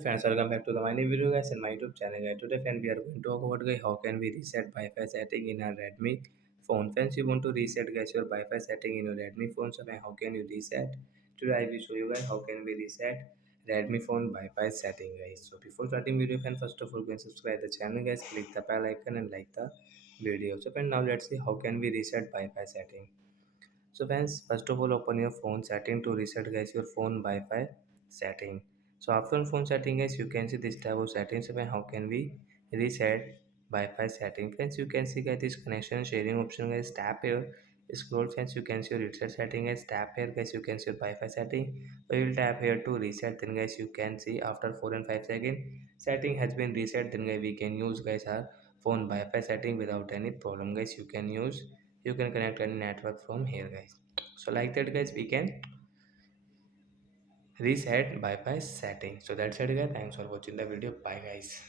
Friends, welcome back to the my new video guys in my YouTube channel guys. Today friend we are going to talk about guys how can we reset Wi-Fi setting in our Redmi phone. Friends, you want to reset guys your Wi-Fi setting in your Redmi phone, so how can you reset? Today I will show you guys how can we reset Redmi phone Wi-Fi setting guys. So before starting video friend, first of all go and subscribe the channel guys, click the bell icon and like the video. So friend, now let's see how can we reset Wi-Fi setting. So friends, first of all open your phone setting to reset guys your phone Wi-Fi setting. So after phone setting guys, you can see this type of settings. So how can we reset Wi-Fi setting? Friends, you can see guys this connection sharing option guys, tap here, scroll friends, you can see your reset setting guys, tap here guys, you can see your Wi-Fi setting. So you will tap here to reset, then guys you can see after 4 and 5 seconds setting has been reset, then guys we can use guys our phone Wi-Fi setting without any problem guys. You can connect any network from here guys. So like that guys we can reset bypass setting. So that's it guys, thanks for watching the video, bye guys.